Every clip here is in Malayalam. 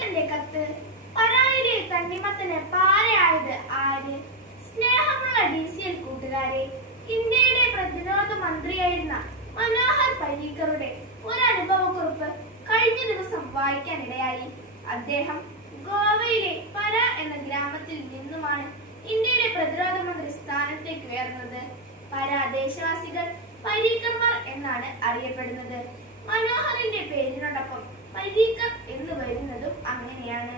തണ്ണിമത്തന്റെ കത്ത്. പരായിലെ തണ്ണിമത്തന് പാരയായത് ആര്? സ്നേഹമുള്ള ഡി സി എൽ കൂട്ടുകാരെ. ഇന്ത്യയുടെ പ്രതിരോധ മന്ത്രിയായിരുന്ന മനോഹർ പരീക്കറുടെ ഒരു അനുഭവക്കുറിപ്പ് കഴിഞ്ഞ ദിവസം വായിക്കാനിടയായി. അദ്ദേഹം ഗോവയിലെ പര എന്ന ഗ്രാമത്തിൽ നിന്നുമാണ് ഇന്ത്യയുടെ പ്രതിരോധ മന്ത്രി സ്ഥാനത്തേക്ക് ഉയർന്നത്. പര ദേശവാസികൾ പരീക്കർമാർ എന്നാണ് അറിയപ്പെടുന്നത്. മനോഹറിന്റെ പേരിനോടൊപ്പം പരീക്കർ എന്ന് വരുന്നതും അങ്ങനെയാണ്.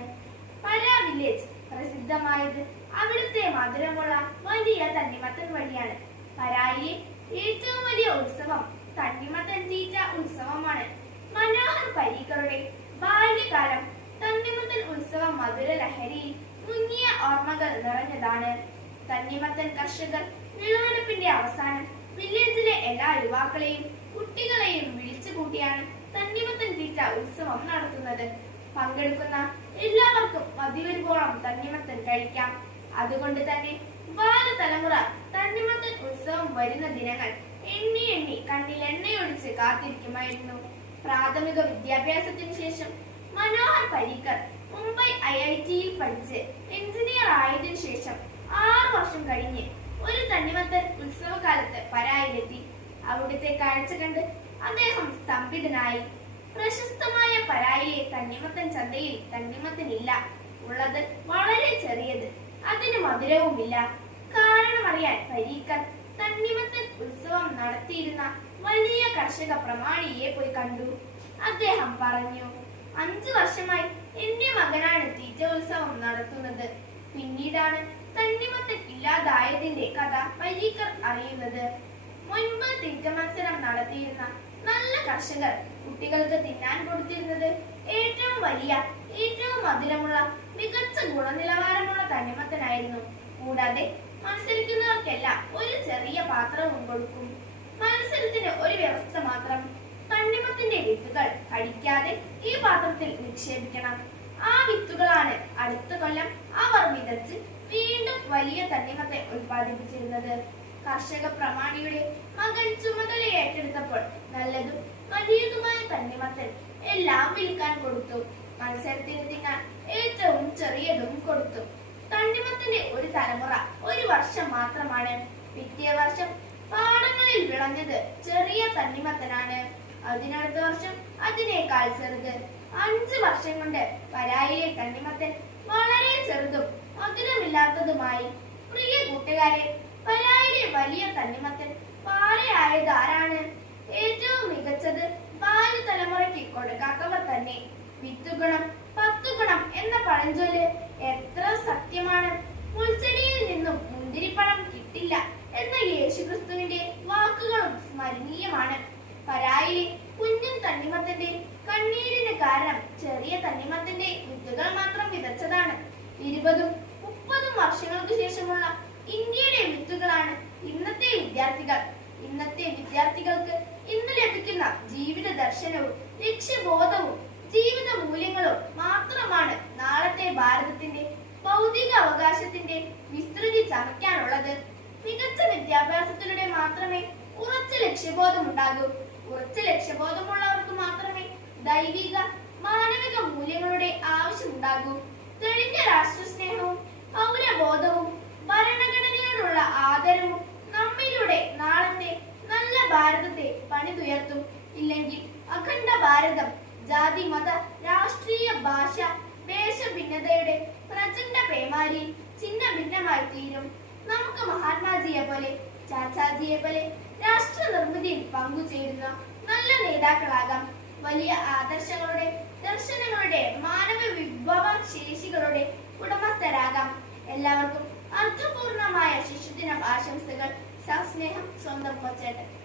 പരാ വില്ലേജ് പ്രസിദ്ധമായത് അവിടുത്തെ മധുരമുള്ള വലിയ തണ്ണിമത്തൻ വഴിയാണ്. പരായിലെ ഏറ്റവും വലിയ ഉത്സവം തണ്ണിമത്തൻ തീറ്റ ഉത്സവമാണ്. മനോഹർ പരീക്കറുടെ ബാല്യകാലം തണ്ണിമത്തൻ ഉത്സവം മധുര ലഹരിയിൽ മുങ്ങിയ ഓർമ്മകൾ നിറഞ്ഞതാണ്. തണ്ണിമത്തൻ കർഷകർ വിളവെടുപ്പിന്റെ അവസാനം വില്ലേജിലെ എല്ലാ യുവാക്കളെയും കുട്ടികളെയും വിളിച്ചു കൂട്ടിയാണ് തന്നിമത്തൻ തീറ്റ ഉത്സവം നടത്തുന്നത്. പങ്കെടുക്കുന്ന എല്ലാവർക്കും മതിവരുവോളം തന്നിമത്തൻ കഴിക്കാം. അതുകൊണ്ട് തന്നെ ബാലതലമുറ തന്നിമത്തൻ ഉത്സവം വരുന്ന ദിനങ്ങൾ എണ്ണി എണ്ണി കണ്ണിൽ എണ്ണയൊഴിച്ച് കാത്തിരിക്കുമായിരുന്നു. പ്രാഥമിക വിദ്യാഭ്യാസത്തിന് ശേഷം മനോഹർ പരീക്കർ മുംബൈ ഐ ഐ ടിയിൽ പഠിച്ച് എഞ്ചിനീയർ ആയതിനു ശേഷം ആറു വർഷം കഴിഞ്ഞ് ഒരു തന്നിമത്തൻ പരായിലെത്തി അവിടുത്തെ കാഴ്ച കണ്ട് അദ്ദേഹം സ്തംഭിതനായി. പ്രശസ്തമായ പരായിലെ തണ്ണിമത്തൻ ചന്തയിൽ തണ്ണിമത്തൻ ഇല്ല ഉള്ളത് വളരെ ചെറിയത്. അതിന് മധുരവുമില്ല. കാരണം അറിയാൻ പരീക്കർ തണ്ണിമത്തൻ ഉത്സവം നടത്തിയിരുന്ന വലിയ കർഷക പ്രമാണിയെ പോയി കണ്ടു. അദ്ദേഹം പറഞ്ഞു അഞ്ചു വർഷമായി എന്റെ മകനാണ് തീറ്റ ഉത്സവം നടത്തുന്നത്. പിന്നീടാണ് തണ്ണിമത്തൻ ഇല്ലാതായതിന്റെ കഥ പരീക്കർ അറിയുന്നത്. മുൻപ് തീറ്റ മത്സരം നടത്തിയിരുന്ന നല്ല കർഷകർ കുട്ടികൾക്ക് തിന്നാൻ കൊടുത്തിരുന്നത് ഏറ്റവും വലിയ ഏറ്റവും മധുരമുള്ള മികച്ച ഗുണനിലവാരമുള്ള തണ്ണിമത്തനായിരുന്നു കൂടാതെ മത്സരിക്കുന്നവർക്കെല്ലാം ഒരു ചെറിയ പാത്രവും കൊടുക്കും. മത്സരത്തിന് ഒരു വ്യവസ്ഥ മാത്രം. തണ്ണിമത്തിന്റെ വിത്തുകൾ കടിക്കാതെ ഈ പാത്രത്തിൽ നിക്ഷേപിക്കണം. ആ വിത്തുകളാണ് അടുത്ത കൊല്ലം അവർ വിതച്ച് വീണ്ടും വലിയ തണ്ണിമത്തെ ഉൽപ്പാദിപ്പിച്ചിരുന്നത്. കർഷക പ്രമാണിയുടെ മകൻ ചുമതല ഏറ്റെടുത്തപ്പോൾ നല്ലതും മതിയതുമായ തണ്ണിമത്തൻ എല്ലാം വിൽക്കാൻ കൊടുത്തു. മത്സരത്തിന് തിന്നാൻ ഏറ്റവും ചെറിയതും കൊടുത്തു. തണ്ണിമത്തിന്റെ ഒരു തലമുറ ഒരു വർഷം മാത്രമാണ് പിറ്റേ വർഷം പാടങ്ങളിൽ വിളഞ്ഞത് ചെറിയ തണ്ണിമത്തനാണ്. അതിനടുത്ത വർഷം അതിനേക്കാൾ ചെറുത്. അഞ്ച് വർഷം കൊണ്ട് വരായിലെ തണ്ണിമത്തൻ വളരെ ചെറുതും മധുരമില്ലാത്തതുമായി പ്രിയ കൂട്ടുകാരെ വരായിലെ വലിയ തണ്ണിമത്തൻ പാലയായത് ആരാണ്? ഏറ്റവും മികച്ചത് ബാല്യ തലമുറയ്ക്ക് കൊടുക്കാത്തവർ തന്നെ. വിത്തുഗുണം പത്തുഗുണം എന്ന പഴഞ്ചൊല്ല് എത്ര സത്യമാണ്? മുൾച്ചെടിയിൽ നിന്നും മുന്തിരിപ്പഴം കിട്ടില്ല എന്ന യേശുക്രിസ്തുവിന്റെ വാക്കുകളും സ്മരണീയമാണ്. പരായിലെ കുഞ്ഞും തണ്ണിമത്തന്റെ കണ്ണീരിന് കാരണം ചെറിയ തണ്ണിമത്തന്റെ വിത്തുകൾ മാത്രം വിതച്ചതാണ്. ഇരുപതും മുപ്പതും വർഷങ്ങൾക്ക് ശേഷമുള്ള ഇന്ത്യയുടെ വിത്തുകളാണ് ഇന്നത്തെ വിദ്യാർത്ഥികൾ. ഇന്നത്തെ വിദ്യാർത്ഥികൾക്ക് ഇന്ന് ലഭിക്കുന്ന ജീവിത ദർശനവും ലക്ഷ്യബോധവും ജീവിത മൂല്യങ്ങളും മാത്രമാണ് നാളത്തെ ഭാരതത്തിന്റെ ഭൗതിക അവകാശത്തിന്റെ വിസ്തൃതി ചമയ്ക്കാനുള്ളത്. മികച്ച വിദ്യാഭ്യാസത്തിലൂടെ മാത്രമേ ഉറച്ച ലക്ഷ്യബോധം ഉണ്ടാകൂ ഉറച്ച ലക്ഷ്യബോധമുള്ളവർക്ക് മാത്രമേ ദൈവിക മാനവിക മൂല്യങ്ങളുടെ ആവശ്യമുണ്ടാകൂ. തെളിഞ്ഞ രാഷ്ട്രസ്നേഹവും പൗരബോധവും ഭരണഘടനയോടുള്ള ആദരവും നമ്മിലൂടെ നാളത്തെ നല്ല ഭാരതത്തെ പണിതുയർത്തും. ഇല്ലെങ്കിൽ അഖണ്ഡ ഭാരതം ജാതി മത രാഷ്ട്രീയ ഭാഷ ദേശഭിന്നതയുടെ പ്രചണ്ഡ പേമാരി ചിഹ്ന ഭിന്നമായി തീരും. നമുക്ക് മഹാത്മാജിയെ പോലെ ചാച്ചാജിയെ പോലെ രാഷ്ട്ര നിർമ്മിതിയിൽ പങ്കുചേരുന്ന നല്ല നേതാക്കളാകാം. വലിയ ആദർശങ്ങളുടെ ദർശനങ്ങളുടെ മാനവ വിഭവ ശേഷികളുടെ ഉടമസ്ഥരാകാം. എല്ലാവർക്കും അർത്ഥപൂർണമായ ശിശുദിനം ആശംസകൾ. സസ്നേഹം സ്വന്തം കൊച്ചേട്ടൻ.